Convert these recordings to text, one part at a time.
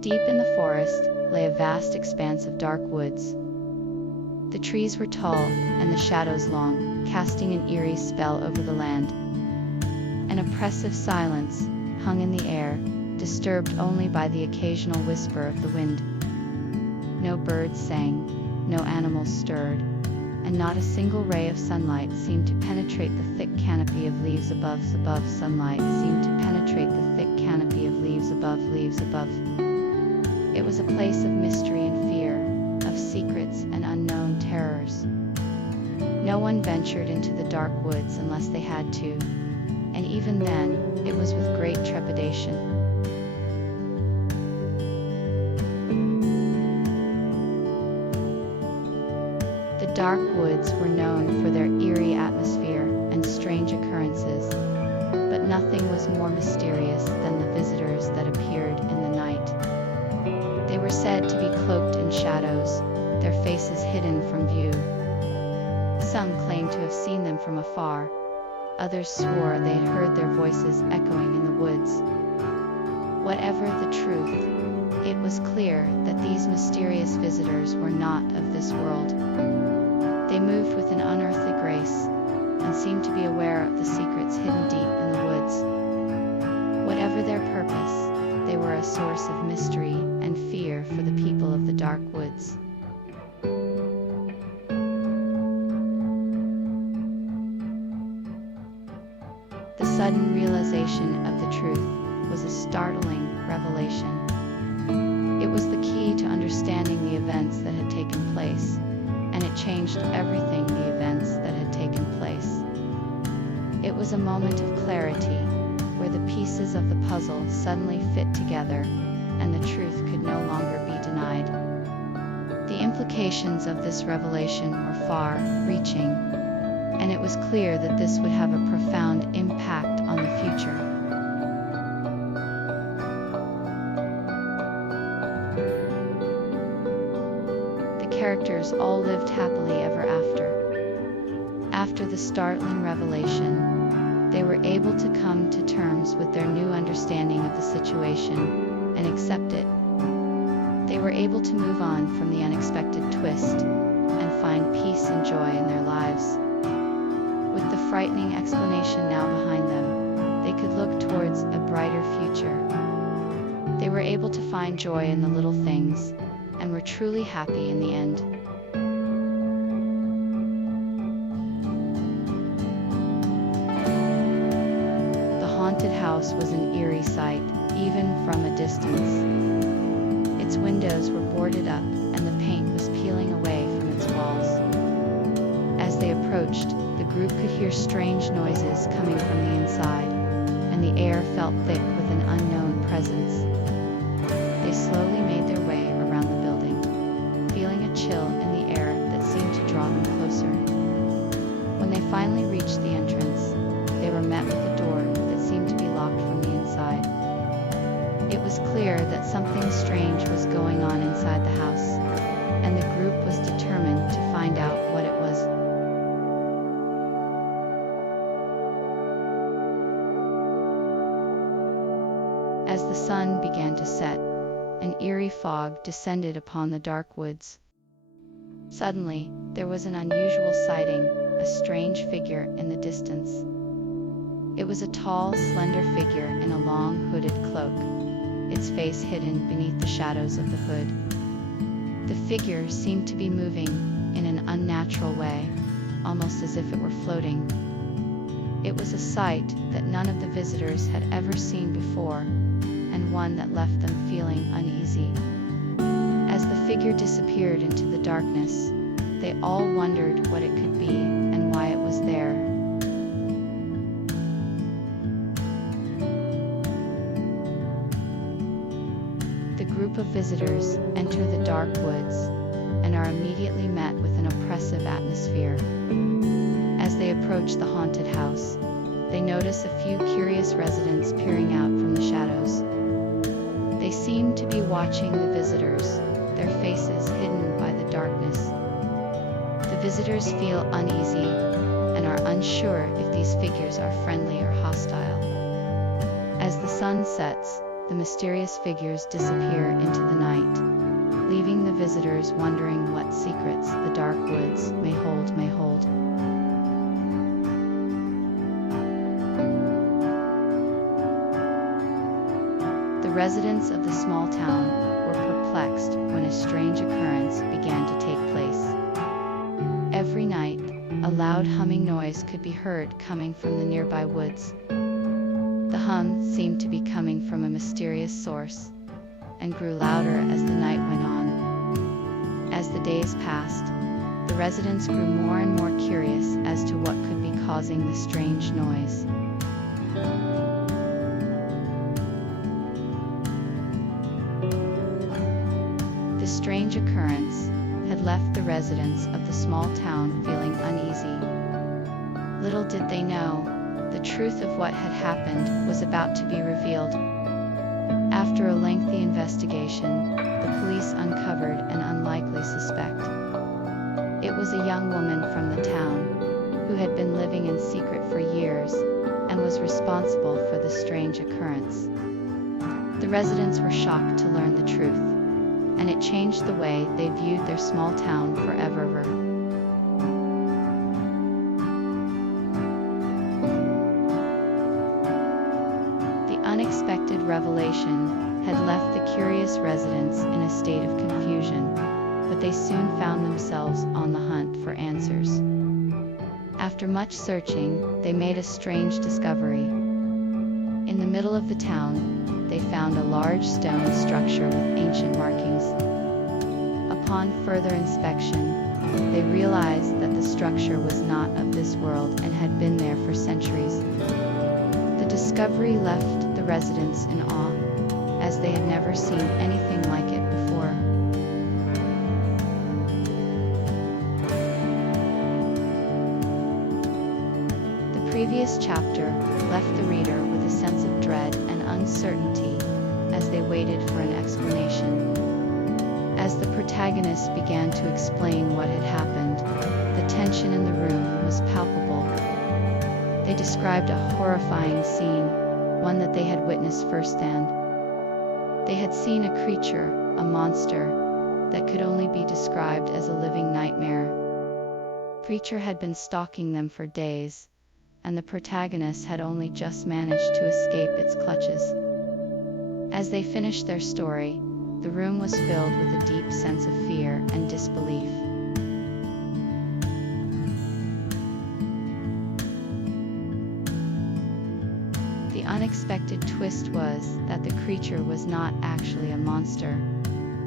Deep in the forest lay a vast expanse of dark woods. The trees were tall and the shadows long, casting an eerie spell over the land. An oppressive silence hung in the air, disturbed only by the occasional whisper of the wind. No birds sang, no animals stirred, and not a single ray of sunlight seemed to penetrate the thick canopy of leaves above. It was a place of mystery and fear, of secrets and unknown terrors. No one ventured into the dark woods unless they had to, and even then, it was with great trepidation. The dark woods were known for their eerie atmosphere and strange occurrences, but nothing was more mysterious than the visitors that appeared in the night. They were said to be cloaked in shadows, their faces hidden from view. Some claimed to have seen them from afar. Others swore they had heard their voices echoing in the woods. Whatever the truth, it was clear that these mysterious visitors were not of this world. They moved with an unearthly grace, and seemed to be aware of the secrets hidden deep in the woods. Whatever their purpose, they were a source of mystery and fear for the people of the dark woods. The sudden realization of the truth was a startling revelation. It was the key to understanding the events that had taken place, and it changed everything. The events that had taken place. It was a moment of clarity, where the pieces of the puzzle suddenly fit together, and the truth could no longer be denied. The implications of this revelation were far-reaching, and it was clear that this would have a profound impact on the future. The characters all lived happily ever after. After the startling revelation, they were able to come to terms with their new understanding of the situation and accept it. They were able to move on from the unexpected twist and find peace and joy in their lives. With the frightening explanation now behind them, they could look towards a brighter future. They were able to find joy in the little things, and were truly happy in the end. The haunted house was an eerie sight, even from a distance. Its windows were boarded up, and the paint was peeling away from its walls. As they approached, the group could hear strange noises coming from the inside, and the air felt thick with an unknown presence. They slowly made their way around the building, feeling a chill in the air that seemed to draw them closer. When they finally reached the entrance, they were met with a door that seemed to be locked from the inside. It was clear that something strange was going on inside the house, and the group was determined to find out what it was. As the sun began to set, an eerie fog descended upon the dark woods. Suddenly, there was an unusual sighting, a strange figure in the distance. It was a tall, slender figure in a long, hooded cloak, its face hidden beneath the shadows of the hood. The figure seemed to be moving in an unnatural way, almost as if it were floating. It was a sight that none of the visitors had ever seen before, and one that left them feeling uneasy. As the figure disappeared into the darkness, they all wondered what it could be and why it was there. The group of visitors enter the dark woods and are immediately met with an oppressive atmosphere. As they approach the haunted house, they notice a few curious residents peering out from the shadows. They seem to be watching the visitors, their faces hidden by the darkness. The visitors feel uneasy and are unsure if these figures are friendly or hostile. As the sun sets, the mysterious figures disappear into the night, leaving the visitors wondering what secrets the dark woods may hold. The residents of the small town were perplexed when a strange occurrence began to take place. Every night, a loud humming noise could be heard coming from the nearby woods. The hum seemed to be coming from a mysterious source, and grew louder as the night went on. As the days passed, the residents grew more and more curious as to what could be causing the strange noise. The strange occurrence had left the residents of the small town feeling uneasy. Little did they know, the truth of what had happened was about to be revealed. After a lengthy investigation, the police uncovered an unlikely suspect. It was a young woman from the town, who had been living in secret for years, and was responsible for the strange occurrence. The residents were shocked to learn the truth, and it changed the way they viewed their small town forever. The unexpected revelation had left the curious residents in a state of confusion, but they soon found themselves on the hunt for answers. After much searching, they made a strange discovery. In the middle of the town, they found a large stone structure with ancient markings. Upon further inspection, they realized that the structure was not of this world and had been there for centuries. The discovery left the residents in awe, as they had never seen anything like it before. The previous chapter left the reader with a sense of dread and uncertainty as they waited for an explanation. As the protagonist began to explain what had happened, the tension in the room was palpable. They described a horrifying scene, one that they had witnessed firsthand. They had seen a creature, a monster, that could only be described as a living nightmare. The creature had been stalking them for days, and the protagonist had only just managed to escape its clutches. As they finished their story, the room was filled with a deep sense of fear and disbelief. The unexpected twist was that the creature was not actually a monster,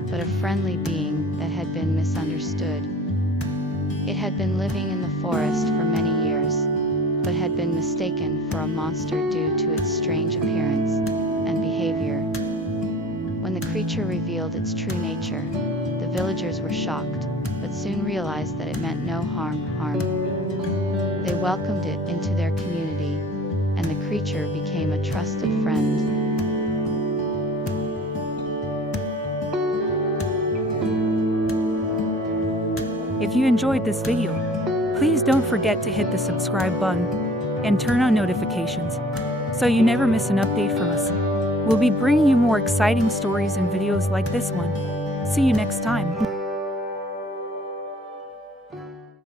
but a friendly being that had been misunderstood. It had been living in the forest for many years, but had been mistaken for a monster due to its strange appearance and behavior. When the creature revealed its true nature, the villagers were shocked, but soon realized that it meant no harm. They welcomed it into their community, and the creature became a trusted friend. If you enjoyed this video, please don't forget to hit the subscribe button and turn on notifications so you never miss an update from us. We'll be bringing you more exciting stories and videos like this one. See you next time.